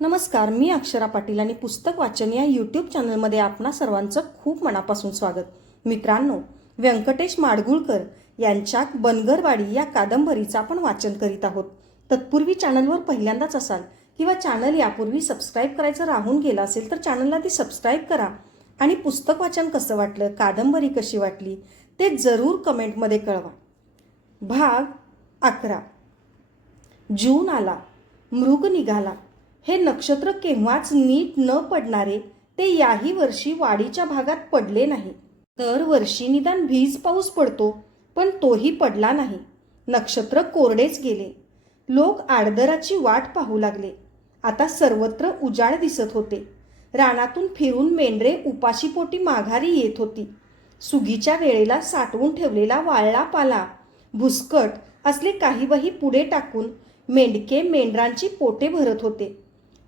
नमस्कार, मी अक्षरा पाटील आणि पुस्तक वाचन या यूट्यूब चॅनलमध्ये आपणा सर्वांचं खूप मनापासून स्वागत. मित्रांनो, व्यंकटेश माडगुळकर यांच्या बनगरवाडी या कादंबरीचं आपण वाचन करीत आहोत. तत्पूर्वी चॅनलवर पहिल्यांदाच असाल किंवा चॅनल यापूर्वी सबस्क्राईब करायचं राहून गेलं असेल तर चॅनलला ती सबस्क्राईब करा आणि पुस्तक वाचन कसं वाटलं, कादंबरी कशी वाटली ते जरूर कमेंटमध्ये कळवा. भाग 11. जून आला, मृग निघाला. हे नक्षत्र केव्हाच नीट न पडणारे ते याही वर्षी वाडीच्या भागात पडले नाही. दरवर्षी निदान भीज पाऊस पडतो, पण तोही पडला नाही. नक्षत्र कोरडेच गेले. लोक आडदराची वाट पाहू लागले. आता सर्वत्र उजाड दिसत होते. रानातून फिरून मेंढरे उपाशीपोटी माघारी येत होती. सुगीच्या वेळेला साठवून ठेवलेला वाळला पाला, भुसकट असले काही वही पुढे टाकून मेंढके मेंढरांची पोटे भरत होते.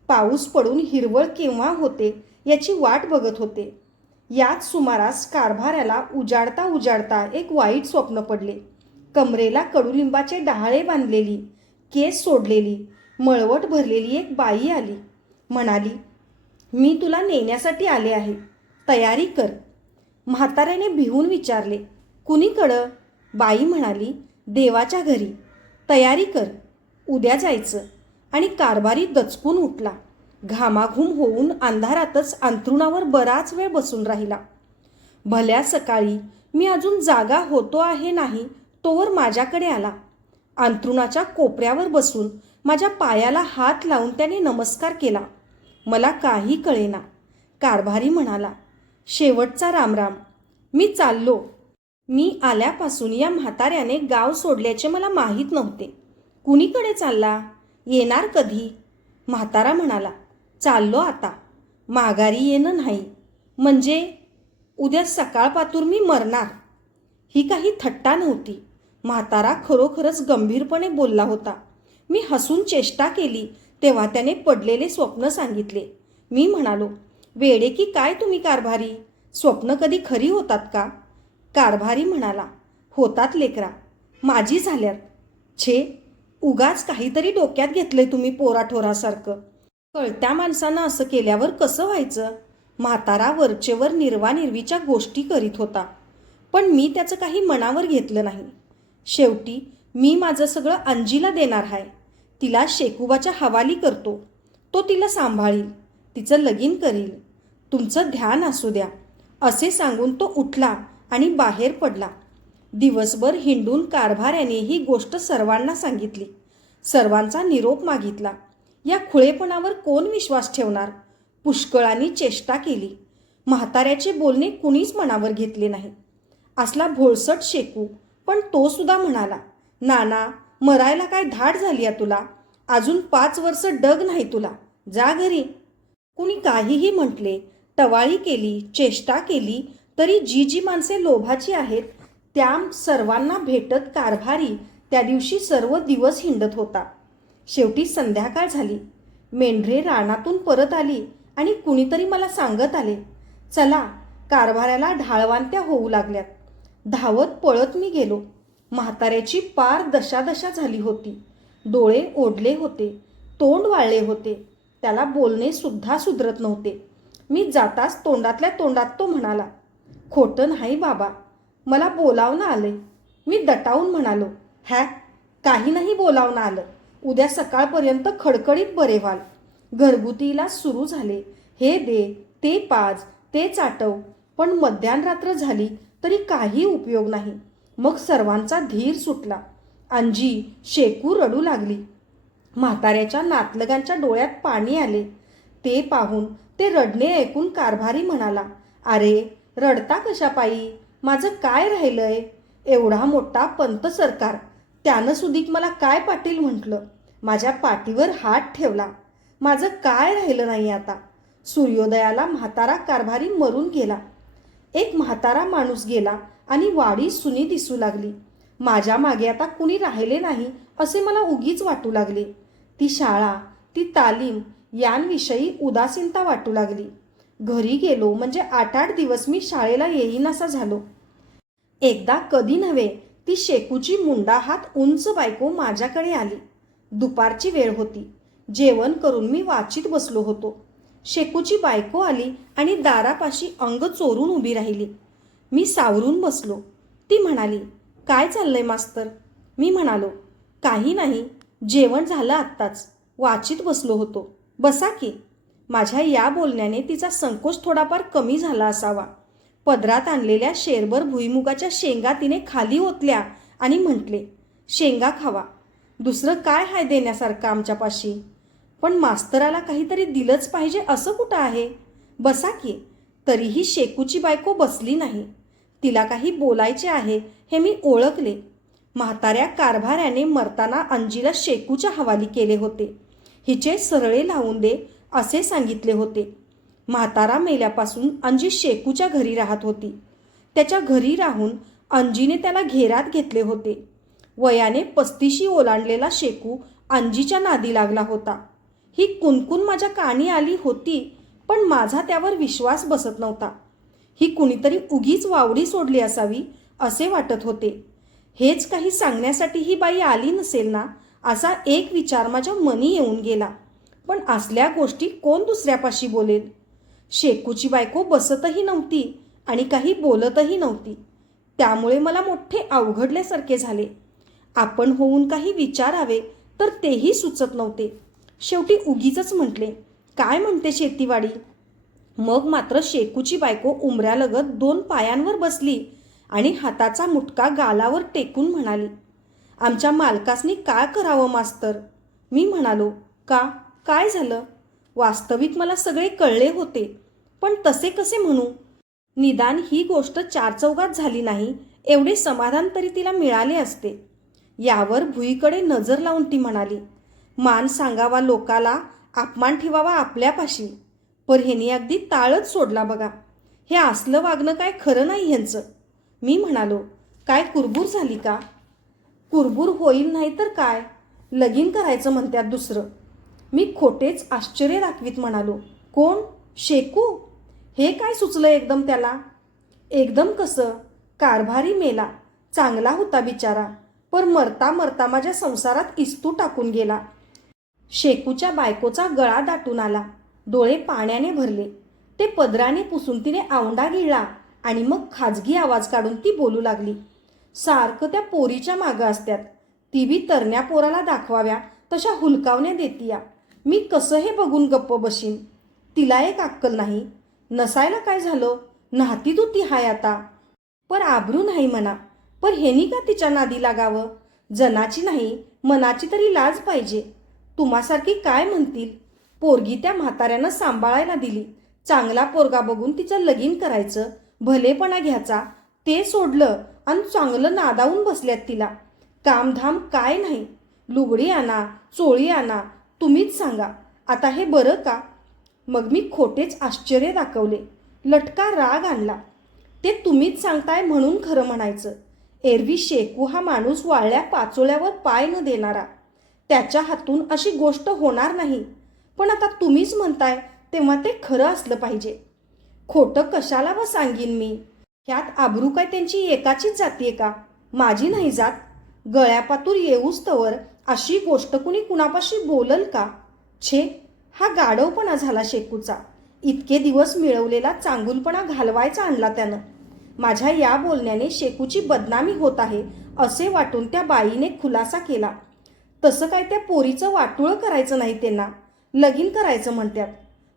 पाऊस पडून हिरवळ केव्हा होते याची वाट बघत होते. याच सुमारास कारभाऱ्याला उजाडता उजाडता एक वाईट स्वप्न पडले. कमरेला कडुलिंबाचे डहाळे बांधलेली, केस सोडलेली, मळवट भरलेली एक बाई आली. म्हणाली, मी तुला नेण्यासाठी आले आहे, तयारी कर. म्हाताऱ्याने भिवून विचारले, कुणीकडं? बाई म्हणाली, देवाच्या घरी. तयारी कर, उद्या जायचं. आणि कारभारी दचकून उठला. घामाघूम होऊन अंधारातच अंथरुणावर बराच वेळ बसून राहिला. भल्या सकाळी मी अजून जागा होतो आहे नाही तोवर माझ्याकडे आला. अंथरुणाच्या कोपऱ्यावर बसून माझ्या पायाला हात लावून त्याने नमस्कार केला. मला काही कळेना. कारभारी म्हणाला, शेवटचा रामराम. मी चाललो. मी आल्यापासून या म्हाताऱ्याने गाव सोडल्याचे मला माहीत नव्हते. कुणीकडे चालला? येणार कधी? म्हातारा म्हणाला, चाललो आता. माघारी येणं नाही. म्हणजे उद्या सकाळपातूर मी मरणार. ही काही थट्टा नव्हती. म्हातारा खरोखरच गंभीरपणे बोलला होता. मी हसून चेष्टा केली तेव्हा त्याने पडलेले स्वप्न सांगितले. मी म्हणालो, वेडे की काय तुम्ही कारभारी? स्वप्न कधी खरी होतात का? कारभारी म्हणाला, होतात लेकरा, माझी झाल्यात. छे, उगाच काहीतरी डोक्यात घेतलंय तुम्ही पोराठोरासारखं. कळत्या माणसानं असं केल्यावर कसं व्हायचं? म्हातारा वरचेवर निर्वानिर्वीच्या गोष्टी करीत होता, पण मी त्याचं काही मनावर घेतलं नाही. शेवटी मी माझं सगळं अंजीला देणार आहे. तिला शेकुबाच्या हवाली करतो. तो तिला सांभाळील, तिचं लगीन करील. तुमचं ध्यान असू द्या. असे सांगून तो उठला आणि बाहेर पडला. दिवसभर हिंडून कारभाऱ्याने ही गोष्ट सर्वांना सांगितली. सर्वांचा निरोप मागितला. या खुळेपणावर कोण विश्वास ठेवणार? पुष्कळांनी चेष्टा केली. म्हाताऱ्याचे बोलणे कुणीच मनावर घेतले नाही. असला भोळसट शेकू, पण तो सुद्धा म्हणाला, नाना, मरायला काय धाड झाली आहे तुला? अजून 5 वर्ष डग नाही तुला. जा घरी. कुणी काहीही म्हटले, टवाळी केली, चेष्टा केली तरी जी जी माणसे लोभाची आहेत त्या सर्वांना भेटत कारभारी त्या दिवशी सर्व दिवस हिंडत होता. शेवटी संध्याकाळ झाली. मेंढरे रानातून परत आली आणि कुणीतरी मला सांगत आले, चला, कारभाऱ्याला ढाळवांत्या होऊ लागल्यात. धावत पळत मी गेलो. म्हाताऱ्याची पार दशादशा झाली होती. डोळे ओढले होते, तोंड वाळले होते. त्याला बोलणे सुद्धा सुधरत नव्हते. मी जाताच तोंडातल्या तोंडात तो म्हणाला, खोटं नाही बाबा, मला बोलावणं आले. मी दटावून म्हणालो, काही नाही बोलावणं आलं. उद्या सकाळपर्यंत खडखडीत बरे व्हाल. घरगुती इलाज सुरू झाले. हे दे, ते पाज, ते चाटव. पण मध्यानरात्र झाली तरी काही उपयोग नाही. मग सर्वांचा धीर सुटला. अंजी, शेकू रडू लागली. म्हाताऱ्याच्या नातलगांच्या डोळ्यात पाणी आले. ते पाहून, ते रडणे ऐकून कारभारी म्हणाला, अरे, रडता कशापायी? माझं काय राहिलंय? एवढा मोठा पंत सरकार, त्यानं सुधीक मला काय पाटील म्हटलं. माझ्या पाठीवर हात ठेवला. माझं काय राहिलं नाही आता. सूर्योदयाला म्हातारा कारभारी मरून गेला. एक म्हातारा माणूस गेला आणि वाडी सुनी दिसू लागली. माझ्या मागे आता कुणी राहिले नाही असे मला उगीच वाटू लागले. ती शाळा, ती तालीम यांविषयी उदासीनता वाटू लागली. घरी गेलो म्हणजे 8-8 दिवस मी शाळेला येईनासा झालो. एकदा कधी नव्हे ती शेकूची मुंडा हात उंच बायको माझ्याकडे आली. दुपारची वेळ होती. जेवण करून मी वाचीत बसलो होतो. शेकूची बायको आली आणि दारापाशी अंग चोरून उभी राहिली. मी सावरून बसलो. ती म्हणाली, काय चाललंय मास्तर? मी म्हणालो, काही नाही, जेवण झालं आत्ताच, वाचीत बसलो होतो, बसा की. माझ्या या बोलण्याने तिचा संकोच थोडाफार कमी झाला असावा. पदरात आणलेल्या शेरभर भुईमुगाच्या शेंगा तिने खाली ओतल्या आणि म्हटले, शेंगा खावा, दुसरं काय हाय देण्यासारखं आमच्यापाशी? पण मास्तराला काहीतरी दिलंच पाहिजे असं कुठं आहे? बसा की. तरीही शेकूची बायको बसली नाही. तिला काही बोलायचे आहे हे मी ओळखले. म्हाताऱ्या कारभाऱ्याने मरताना अंजीला शेकूच्या हवाली केले होते. हिचे सरळे लावून दे असे सांगितले होते. म्हातारा मेल्यापासून अंजी शेकूच्या घरी राहत होती. त्याच्या घरी राहून अंजीने त्याला घेरात घेतले होते. वयाने 35 ओलांडलेला शेकू अंजीच्या नादी लागला होता. ही कुणकुण माझ्या कानी आली होती, पण माझा त्यावर विश्वास बसत नव्हता. ही कुणीतरी उगीच वावडी सोडली असावी असे वाटत होते. हेच काही सांगण्यासाठी ही बाई आली नसेल ना, असा एक विचार माझ्या मनी येऊन गेला. पण असल्या गोष्टी कोण दुसऱ्यापाशी बोलेल? शेकूची बायको बसतही नव्हती आणि काही बोलतही नव्हती. त्यामुळे मला मोठे अवघडल्यासारखे झाले. आपण होऊन काही विचारावे तर तेही सुचत नव्हते. शेवटी उगीच म्हटले, काय म्हणते शेतीवाडी? मग मात्र शेकूची बायको उंबऱ्यालगत 2 पायांवर बसली आणि हाताचा मुटका गालावर टेकून म्हणाली, आमच्या मालकासनी काय करावं मास्तर? मी म्हणालो, का, काय झालं? वास्तविक मला सगळे कळले होते, पण तसे कसे म्हणू? निदान ही गोष्ट 4 चौघात झाली नाही एवढे समाधान तरी तिला मिळाले असते. यावर भुईकडे नजर लावून ती म्हणाली, मान सांगावा लोकाला, अपमान ठेवावा आपल्यापाशी. पर ह्यांनी अगदी ताळच सोडला बघा. हे असलं वागणं काय खरं नाही ह्यांचं. मी म्हणालो, काय कुरबूर झाली का? कुरबूर होईल नाही तर काय, लगीन करायचं म्हणतात दुसरं. मी खोटेच आश्चर्य दाखवीत म्हणालो, कोण? शेकू? हे काय सुचलं एकदम त्याला? एकदम कसं? कारभारी मेला, चांगला होता बिचारा, पर मरता मरता माझ्या संसारात इस्तू टाकून गेला. शेकूच्या बायकोचा गळा दाटून आला, डोळे पाण्याने भरले. ते पदराने पुसून तिने आवंडा गिळला आणि मग खाजगी आवाज काढून ती बोलू लागली, सारखं त्या पोरीच्या मागं असत्यात, ती बी तरण्या पोराला दाखवाव्या तशा हुलकावण्या देतीया. मी कसं हे बघून गप्प बशीन? तिला एक अक्कल नाही. नसायला काय झालं, नाहती ती हाय आता. पर आबरू नाही म्हणा. पर हेनी का तिच्या नादी लागावं? जनाची नाही मनाची तरी लाज पाहिजे. तुम्हासारखी काय म्हणतील? पोरगी त्या म्हाताऱ्यानं सांभाळायला दिली, चांगला पोरगा बघून तिचं लगीन करायचं, भलेपणा घ्यायचा, ते सोडलं आणि चांगलं नादावून बसल्यात तिला. कामधाम काय नाही. लुगडी आणा, चोळी आणा, तुम्हीच सांगा, आता हे बरं का? मग मी खोटेच आश्चर्य दाखवले, लटका राग आणला. ते तुम्हीच सांगताय म्हणून खरं म्हणायचं. एरवी शेकू हा माणूस वाळल्या पाचोळ्यावर पाय न देणारा, त्याच्या हातून अशी गोष्ट होणार नाही. पण आता तुम्हीच म्हणताय तेव्हा ते खरं असलं पाहिजे. खोटं कशाला व सांगीन मी? ह्यात आबरू काय त्यांची एकाचीच जातीये का? माझी नाही जात. गळ्यापातूर येऊस तवर अशी गोष्ट कुणी कुणापाशी बोलल का? छे, हा गाढवपणा झाला शेकूचा. इतके दिवस मिळवलेला चांगुलपणा घालवायचा आणला त्यानं. माझ्या या बोलण्याने शेकूची बदनामी होत आहे असे वाटून त्या बाईने खुलासा केला. तसं काय त्या पोरीचं वाटोळं करायचं नाही, त्यांना लगीन करायचं म्हणतात.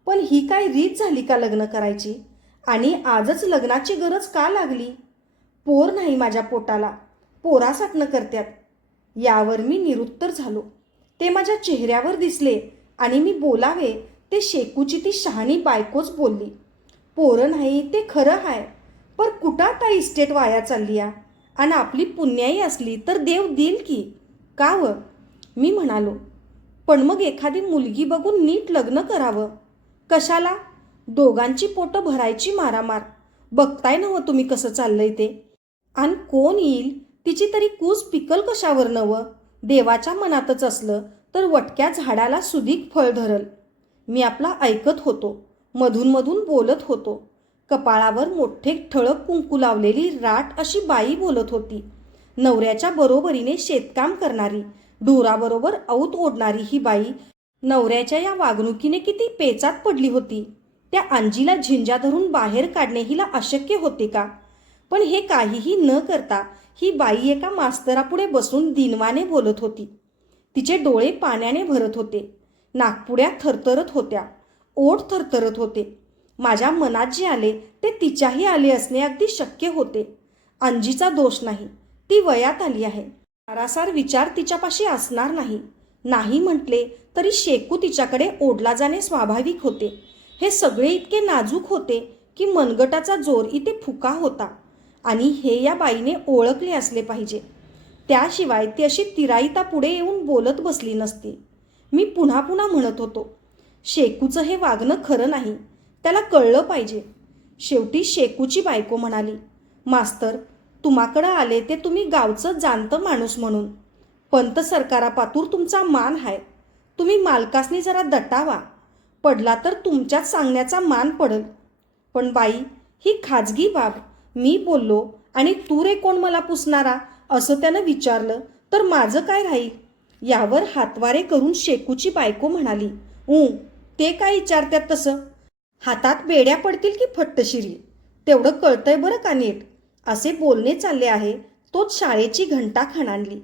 पण ही काय रीत झाली का लग्न करायची? आणि आजच लग्नाची गरज का लागली? पोर नाही माझ्या पोटाला, पोरासाठनं करत्यात. यावर मी निरुत्तर झालो. ते माझ्या चेहऱ्यावर दिसले आणि मी बोलावे ते शेकूची ती शहाणी बायकोच बोलली. पोरं नाही ते खरं हाय, पर कुठं आता इस्टेट वाया चालली या? आणि आपली पुण्याई असली तर देव देईल की, का व? मी म्हणालो, पण मग एखादी मुलगी बघून नीट लग्न करावं. कशाला? दोघांची पोटं भरायची मारामार. बघताय ना तुम्ही कसं चाललंय ते. आणि कोण येईल तिची तरी कूस पिकल कशावर नवं? देवाच्या मनातच असलं तर वटक्या झाडाला सुधीक फळ धरल. मी आपला ऐकत होतो, मधून मधून बोलत होतो. कपाळावर मोठे ठळक कुंकू लावलेली राट अशी बाई बोलत होती. नवऱ्याच्या बरोबरीने शेतकाम करणारी, ढोराबरोबर औत ओढणारी ही बाई नवऱ्याच्या या वागणुकीने किती पेचात पडली होती. त्या अंजीला झिंजा धरून बाहेर काढणे हिला अशक्य होते का? पण हे काहीही न करता ही बाई एका मास्तरापुढे बसून दिनवाने बोलत होती. तिचे डोळे पाण्याने भरत होते, नाकपुड्या थरथरत होत्या, ओठ थरथरत होते. माझ्या मनात जे आले ते तिच्याही आले असणे अगदी शक्य होते. अंजीचा दोष नाही, ती वयात आली आहे. सारासार विचार तिच्यापाशी असणार नाही. नाही म्हटले तरी शेकू तिच्याकडे ओढला जाणे स्वाभाविक होते. हे सगळे इतके नाजूक होते की मनगटाचा जोर इथे फुका होता आणि हे या बाईने ओळखले असले पाहिजे. त्याशिवाय ती अशी तिराईता पुढे येऊन बोलत बसली नसती. मी पुन्हा पुन्हा म्हणत होतो, शेकूचं हे वागणं खरं नाही, त्याला कळलं पाहिजे. शेवटी शेकूची बायको म्हणाली, मास्तर, तुम्हाकडं आले ते तुम्ही गावचं जाणतं माणूस म्हणून. पंत सरकारापातूर तुमचा मान आहे. तुम्ही मालकासनी जरा दटावा. पडला तर तुमच्याच सांगण्याचा मान पडल. पण बाई, ही खाजगी बाब. मी बोललो आणि तू रे कोण मला पुसणारा असं त्यानं विचारलं तर माझं काय राहील? यावर हातवारे करून शेकूची बायको म्हणाली, ते काय विचारतात तसं? हातात बेड्या पडतील की फट्टशिरी? तेवढं कळतंय बरं का नीट. असे बोलणे चालले आहे तोच शाळेची घंटा खणाणली.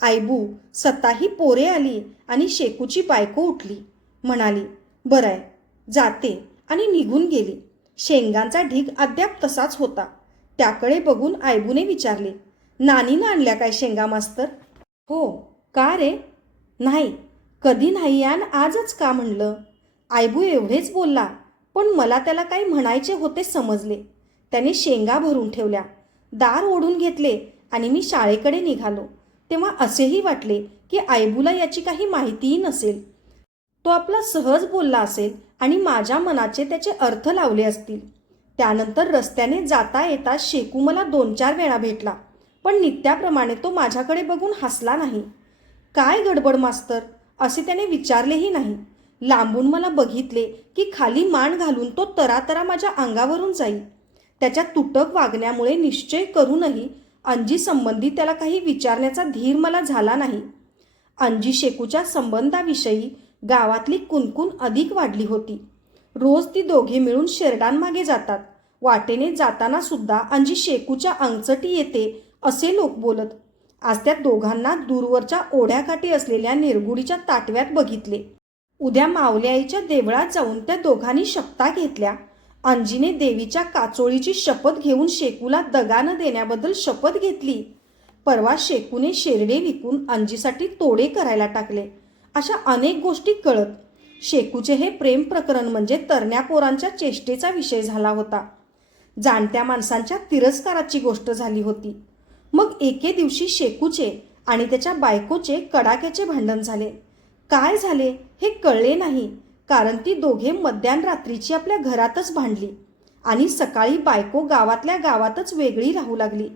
आयबू स्वतःही पोरे आली आणि शेकूची बायको उठली. म्हणाली, बरं आहे, जाते, आणि निघून गेली. शेंगांचा ढीग अद्याप तसाच होता. त्याकडे बघून आयबूने विचारले, नानीनं आणल्या काय शेंगा मास्तर? हो. का रे? नाही. कधी नाही आणि आजच का म्हणलं? आयबू एवढेच बोलला, पण मला त्याला काही म्हणायचे होते समजले. त्याने शेंगा भरून ठेवल्या, दार ओढून घेतले आणि मी शाळेकडे निघालो. तेव्हा असेही वाटले की आयबूला याची काही माहितीही नसेल. तो आपला सहज बोलला असेल आणि माझ्या मनाचे त्याचे अर्थ लावले असतील. त्यानंतर रस्त्याने जाता येता शेकू मला 2-4 वेळा भेटला, पण नित्याप्रमाणे तो माझ्याकडे बघून हसला नाही. काय गडबड मास्तर असे त्याने विचारलेही नाही. लांबून मला बघितले की खाली मान घालून तो तरातरा माझ्या अंगावरून जाई. त्याच्या तुटक वागण्यामुळे निश्चय करूनही अंजी संबंधी त्याला काही विचारण्याचा धीर मला झाला नाही. अंजी शेकूच्या संबंधाविषयी गावातली कुणकुण अधिक वाढली होती. रोज ती दोघे मिळून शेरडांमागे जातात. वाटेने जाताना सुद्धा अंजी शेकूच्या अंगचटी येते असे लोक बोलत. आज त्या दोघांना दूरवरच्या ओढ्याकाठी असलेल्या निरगुडीच्या ताटव्यात बघितले. उद्या मावल्याईच्या देवळात जाऊन त्या दोघांनी शपथा घेतल्या. अंजीने देवीच्या काचोळीची शपथ घेऊन शेकूला दगा न देण्याबद्दल शपथ घेतली. परवा शेकूने शेरडे विकून अंजीसाठी तोडे करायला टाकले. अशा अनेक गोष्टी कळत. शेकूचे हे प्रेम प्रकरण म्हणजे तरण्या पोरांच्या चेष्टेचा विषय झाला होता. जाणत्या माणसांच्या तिरस्काराची गोष्ट झाली होती. मग एके दिवशी शेकूचे आणि त्याच्या बायकोचे कडाक्याचे भांडण झाले. काय झाले हे कळले नाही, कारण ती दोघे मध्यरात्रीची आपल्या घरातच भांडली आणि सकाळी बायको गावातल्या गावातच वेगळी राहू लागली.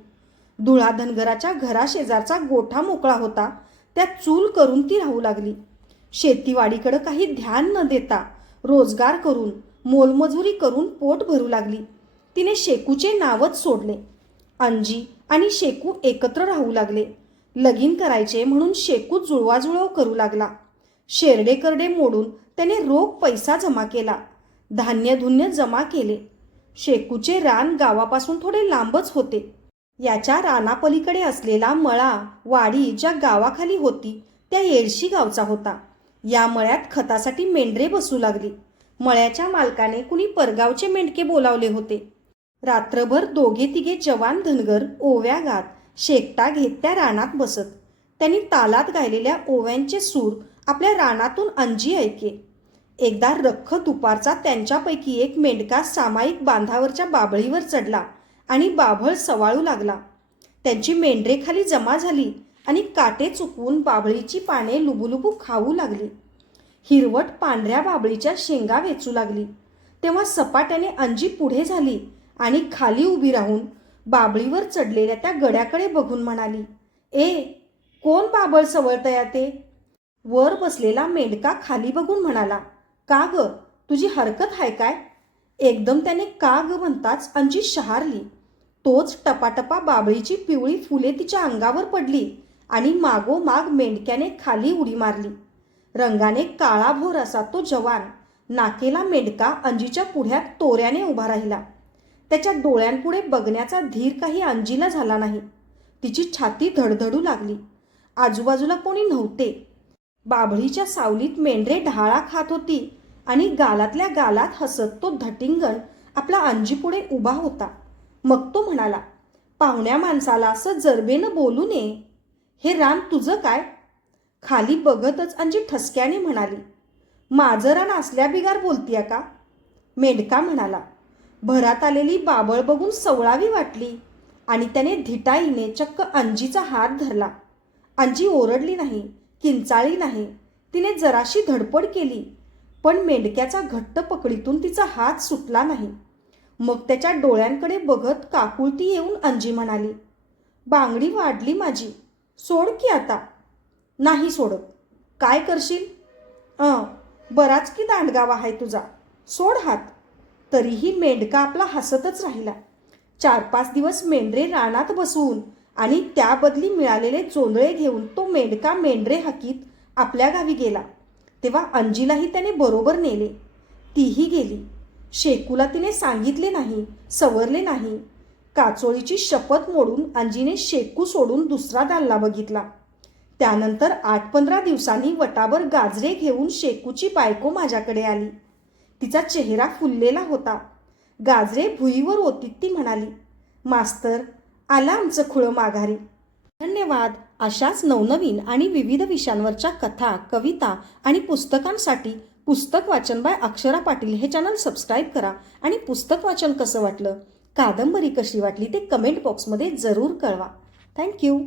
धुळा धनगराच्या घराशेजारचा गोठा मोकळा होता, त्यात चूल करून ती राहू लागली. शेतीवाडीकडे काही ध्यान न देता रोजगार करून मोलमजुरी करून पोट भरू लागली. तिने शेकूचे नावच सोडले. अंजी आणि शेकू एकत्र राहू लागले. लगीन करायचे म्हणून शेकू जुळवाजुळव करू लागला. शेरडे करडे मोडून त्याने रोख पैसा जमा केला. धान्यधुन्य जमा केले. शेकूचे रान गावापासून थोडे लांबच होते. याच्या रानापलीकडे असलेला मळा वाडी ज्या गावाखाली होती त्या येडशी गावचा होता. या मळ्यात खतासाठी मेंढरे बसू लागली. मळ्याच्या मालकाने कुणी परगावचे मेंढके बोलावले होते. रात्रभर दोघे तिघे जवान धनगर ओव्या गात शेकटा घेत त्या रानात बसत. त्यांनी तालात गायलेल्या ओव्यांचे सूर आपल्या रानातून अंजी ऐके. एकदा रख्ख दुपारचा त्यांच्यापैकी एक मेंढका सामायिक बांधावरच्या बाभळीवर चढला आणि बाभळ सवाळू लागला. त्यांची मेंढरे खाली जमा झाली आणि काटे चुकवून बाभळीची पाने लुबुलुबू खाऊ लागली. हिरवट पांढऱ्या बाभळीच्या शेंगा वेचू लागली. तेव्हा सपाट्याने अंजी पुढे झाली आणि खाली उभी राहून बाभळीवर चढलेल्या त्या गड्याकडे बघून म्हणाली, कोण बाभळ सवळतया ते? वर बसलेला मेंढका खाली बघून म्हणाला, का ग, तुझी हरकत आहे काय? एकदम त्याने का ग म्हणताच अंजी शहारली. तोच टपाटपा बाभळीची पिवळी फुले तिच्या अंगावर पडली आणि मागोमाग मेंढक्याने खाली उडी मारली. रंगाने काळाभोर असा तो जवान नाकेला मेंढका अंजीच्या पुढ्यात तोऱ्याने उभा राहिला. त्याच्या डोळ्यांपुढे बघण्याचा धीर काही अंजीला झाला नाही. तिची छाती धडधडू लागली. आजूबाजूला कोणी नव्हते. बाभळीच्या सावलीत मेंढरे ढाळा खात होती आणि गालातल्या गालात हसत तो धटिंगण आपला अंजीपुढे उभा होता. मग तो म्हणाला, पाहुण्या माणसाला असं जरबेनं बोलू नये. हे राम तुझं काय? खाली बघतच अंजी ठसक्याने म्हणाली, माझं रान असल्या बिगार बोलतीय का? मेंढका म्हणाला, भरात आलेली बाबळ बघून सवळावी वाटली आणि त्याने धिटाईने चक्क अंजीचा हात धरला. अंजी ओरडली नाही, किंचाळली नाही. तिने जराशी धडपड केली, पण मेंढक्याचा घट्ट पकडीतून तिचा हात सुटला नाही. मग त्याच्या डोळ्यांकडे बघत काकुळती येऊन अंजी म्हणाली, बांगडी वाढली माझी, सोड की आता. नाही सोडत. काय करशील? बराच की दांडगावा आहे तुझा, सोड हात. तरीही मेंढका आपला हसतच राहिला. 4-5 दिवस मेंढरे रानात बसवून आणि त्या बदली मिळालेले जोंधळे घेऊन तो मेंढका मेंढरे हाकीत आपल्या गावी गेला. तेव्हा अंजीलाही त्याने बरोबर नेले. तीही गेली. शेकूला तिने सांगितले नाही, सवरले नाही. काचोळीची शपथ मोडून अंजीने शेकू सोडून दुसरा दाल्ला बघितला. त्यानंतर 8-15 दिवसांनी वटाभर गाजरे घेऊन शेकूची बायको माझ्याकडे आली. तिचा चेहरा फुललेला होता. गाजरे भुईवर ओतीत ती म्हणाली, मास्तर, आला आमचं खुळं माघारी. धन्यवाद. अशाच नवनवीन आणि विविध विषयांवरच्या कथा, कविता आणि पुस्तकांसाठी पुस्तक वाचन बाय अक्षरा पाटील हे चॅनल सबस्क्राईब करा आणि पुस्तक वाचन कसं वाटलं, कादंबरी कशी वाटली ते कमेंट बॉक्समध्ये जरूर कळवा. थँक्यू.